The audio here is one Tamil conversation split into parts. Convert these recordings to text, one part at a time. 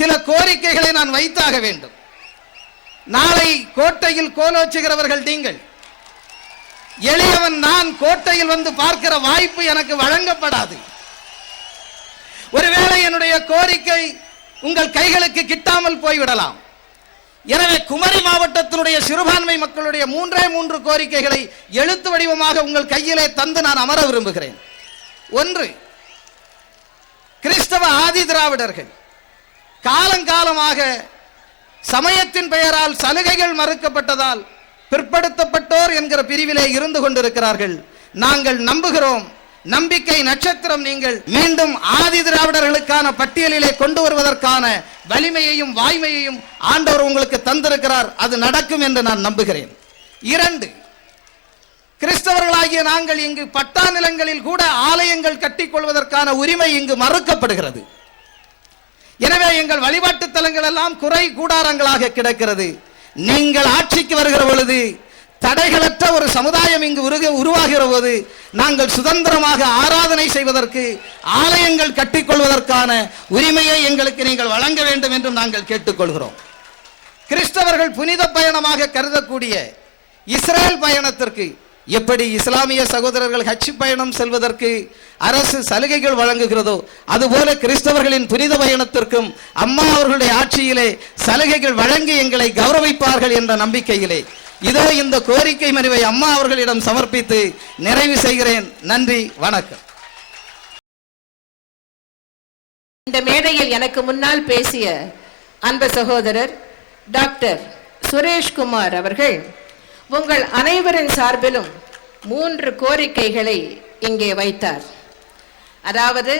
சில கோரிக்கைகளை நான் வைத்தாக வேண்டும். நாளை கோட்டையில் கோலோச்சுகிறவர்கள் நீங்கள், எளியவன் நான் கோட்டையில் வந்து பார்க்கிற வாய்ப்பு எனக்கு வழங்கப்படாது. ஒருவேளை என்னுடைய கோரிக்கை உங்கள் கைகளுக்கு கிட்டாமல் போய்விடலாம். எனவே குமரி மாவட்டத்தினுடைய சிறுபான்மை மக்களுடைய 3 கோரிக்கைகளை எழுத்து வடிவமாக உங்கள் கையிலே தந்து நான் அமர விரும்புகிறேன். ஒன்று, கிறிஸ்தவ ஆதி திராவிடர்கள் காலங்காலமாக சமயத்தின் பெயரால் சலுகைகள் மறுக்கப்பட்டதால் பிற்படுத்தப்பட்டோர் என்கிற பிரிவிலே இருந்து கொண்டிருக்கிறார்கள். நாங்கள் நம்புகிறோம், நம்பிக்கை நட்சத்திரம் நீங்கள் மீண்டும் ஆதி திராவிடர்களுக்கான பட்டியலிலே கொண்டு வருவதற்கான வலிமையையும் வாய்மையையும் ஆண்டவர் உங்களுக்கு தந்திருக்கிறார். அது நடக்கும் என்று நான் நம்புகிறேன். 2, கிறிஸ்தவர்களாகிய நாங்கள் இங்கு பட்டா நிலங்களில் கூட ஆலயங்கள் கட்டிக்கொள்வதற்கான உரிமை இங்கு மறுக்கப்படுகிறது. எனவே எங்கள் வழிபாட்டு தலங்கள் எல்லாம் குறை கூடாரங்களாக கிடக்கிறது. நீங்கள் ஆட்சிக்கு வருகிற பொழுது தடைகளற்ற ஒரு சமுதாயம் இங்கு உருவாகிற போது நாங்கள் சுதந்திரமாக ஆராதனை செய்வதற்கு ஆலயங்கள் கட்டிக்கொள்வதற்கான உரிமையை எங்களுக்கு நீங்கள் வழங்க வேண்டும் என்று நாங்கள் கேட்டுக்கொள்கிறோம். கிறிஸ்தவர்கள் புனித பயணமாக கருதக்கூடிய இஸ்ரேல் பயணத்திற்கு எப்படி இஸ்லாமிய சகோதரர்கள் ஹஜ் பயணம் செல்வதற்கு அரசு சலுகைகள் வழங்குகிறதோ அதுபோல கிறிஸ்தவர்களின் புனித பயணத்திற்கும் அம்மா அவர்களுடைய ஆட்சியிலே சலுகைகள் வழங்கி எங்களை கௌரவிப்பார்கள் என்ற நம்பிக்கையிலே இதோ இந்த கோரிக்கை மனுவை அம்மா அவர்களிடம் சமர்ப்பித்து நிறைவு செய்கிறேன். நன்றி, வணக்கம். இந்த மேடையில் எனக்கு முன்னால் பேசிய அன்பு சகோதரர் டாக்டர் சுரேஷ்குமார் அவர்கள் உங்கள் அனைவரின் சார்பிலும் 3 கோரிக்கைகளை இங்கே வைத்தார். அதாவது,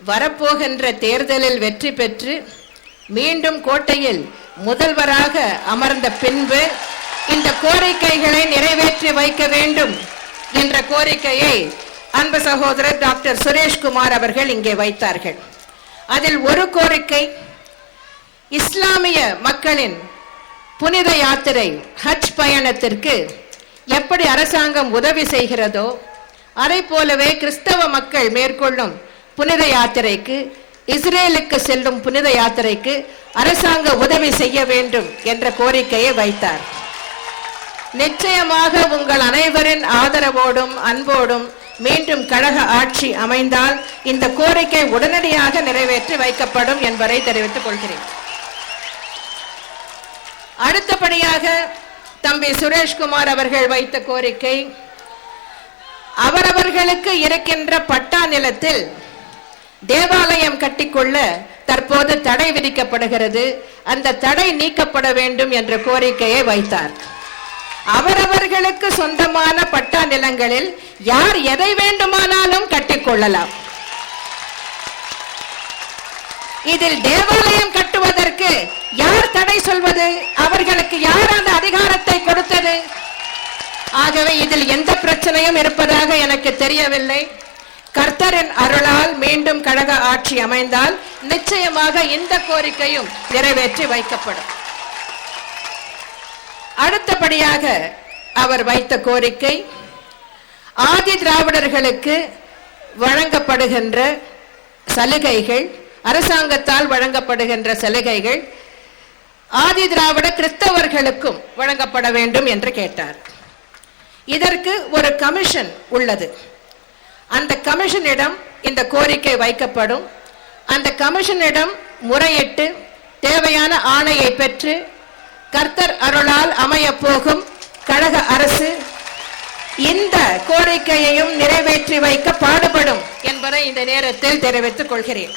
வரப்போகின்ற தேர்தலில் வெற்றி பெற்று மீண்டும் கோட்டையில் முதல்வராக அமர்ந்த பின்பு இந்த கோரிக்கைகளை நிறைவேற்றி வைக்க வேண்டும் என்ற கோரிக்கையை அன்பு சகோதரர் டாக்டர் சுரேஷ்குமார் அவர்கள் இங்கே வைத்தார்கள். அதில் ஒரு கோரிக்கை, இஸ்லாமிய மக்களின் புனித யாத்திரை ஹஜ் பயணத்திற்கு எப்படி அரசாங்கம் உதவி செய்கிறதோ அதை போலவே கிறிஸ்தவ மக்கள் மேற்கொள்ளும் புனித யாத்திரைக்கு, இஸ்ரேலுக்கு செல்லும் புனித யாத்திரைக்கு அரசாங்க உதவி செய்ய வேண்டும் என்ற கோரிக்கையை வைத்தார். நிச்சயமாக உங்கள் அனைவரின் ஆதரவோடும் அன்போடும் மீண்டும் கழக ஆட்சி அமைந்தால் இந்த கோரிக்கை உடனடியாக நிறைவேற்றி வைக்கப்படும் என்பதை தெரிவித்துக் கொள்கிறேன். அடுத்தபடியாக தம்பி சுரேஷ்குமார் அவர்கள் வைத்த கோரிக்கை, அவரவர்களுக்கு இருக்கின்ற பட்டா நிலத்தில் தேவாலயம் கட்டிக்கொள்ள தற்போது தடை விதிக்கப்படுகிறது, அந்த தடை நீக்கப்பட வேண்டும் என்ற கோரிக்கையை வைத்தார். அவரவர்களுக்கு சொந்தமான பட்டா நிலங்களில் யார் எதை வேண்டுமானாலும் கட்டிக்கொள்ளலாம். இதில் தேவாலயம் கட்டுவதற்கு யார் தடை சொல்வது? அவர்களுக்கு யார் அந்த அதிகாரத்தை கொடுத்தது? ஆகவே இதில் எந்த பிரச்சனையும் இருப்பதாக எனக்கு தெரியவில்லை. கர்த்தரின் அருளால் மீண்டும் கழக ஆட்சி அமைந்தால் நிச்சயமாக இந்த கோரிக்கையும் நிறைவேற்றி வைக்கப்படும். அடுத்தபடியாக அவர் வைத்த கோரிக்கை, ஆதி திராவிடர்களுக்கு வழங்கப்படுகின்ற சலுகைகள், அரசாங்கத்தால் வழங்கப்படுகின்ற சலுகைகள் ஆதி திராவிட கிறிஸ்தவர்களுக்கும் வழங்கப்பட வேண்டும் என்று கேட்டார். இதற்கு ஒரு கமிஷன் உள்ளது. அந்த கமிஷனிடம் இந்த கோரிக்கை வைக்கப்படும். அந்த கமிஷனிடம் முறையிட்டு தேவையான ஆணையை பெற்று கர்த்தர் அருளால் அமைய போகும் கழக அரசு இந்த கோரிக்கையையும் நிறைவேற்றி வைக்க பாடுபடும் என்பதை இந்த நேரத்தில் தெரிவித்துக் கொள்கிறேன்.